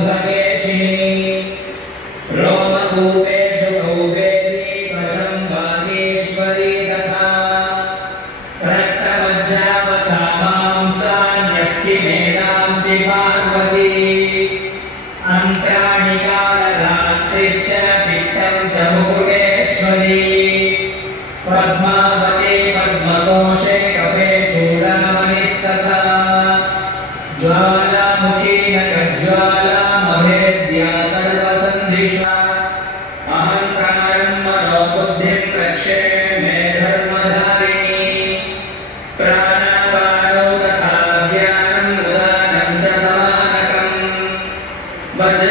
ऊर्ध्वकेशिनी रोमकूपेषु कौबेरी त्वचं वागीश्वरी तथा रक्तमज्जावसा मांसान्यस्ति मेधांसि पार्वती अन्त्राणिकालरात्रिश्च पित्तं च मुकुटेश्वरी पद्मावती पद्मकोशे कपे चूडामणिस्तथा ज्वालामुखी नखज्वालामभेद्या सर्वसन्धिषा अहङ्कारं मनोबुद्धिं प्रक्षेपे मे धर्मधारिणी प्राणापानो तथा ज्ञानं उदानं च समानकम् वज्र